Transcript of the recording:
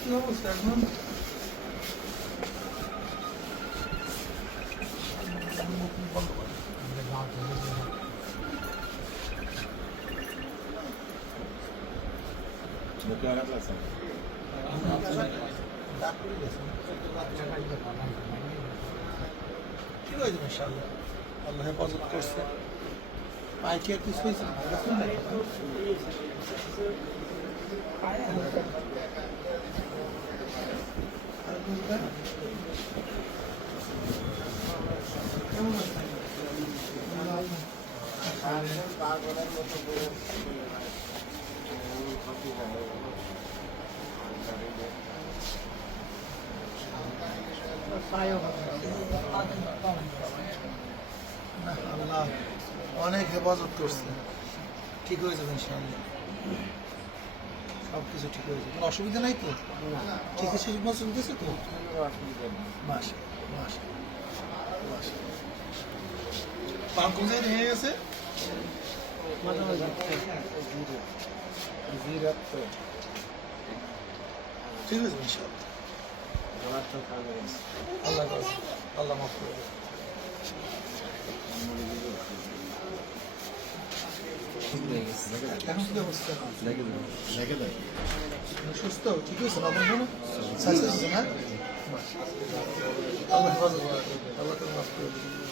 কি অবস্থা এখন? ঠিক হয়েছে ইনশাআল্লাহ, আল্লাহ হেফাজত করছে। পায়ে কি আর কিছু হয়েছে? কেমন আছে? আল্লাহ অনেক হেফাজত করছে, ঠিক হয়ে যাবে ইনশাআল্লাহ, সব কিছু ঠিক হয়ে যাবে। কোনো অসুবিধা নাই তো? চিকিৎসা ঠিকমতো চলতেছে তো? মাসে মাসে মাসে পাম্প কোন জায়গায় ভেঙে গেছে? ঠিক আছে ইনশাআল্লাহ, আল্লাহ আল্লাহ মাফ করে দেবে। এখন কি অবস্থা? সুস্থ ঠিক হয়েছে না? আপনার সাকসেস হয়েছে না? আল্লাহ হেফাজত করে, আল্লাহ মাফ করে দেবে।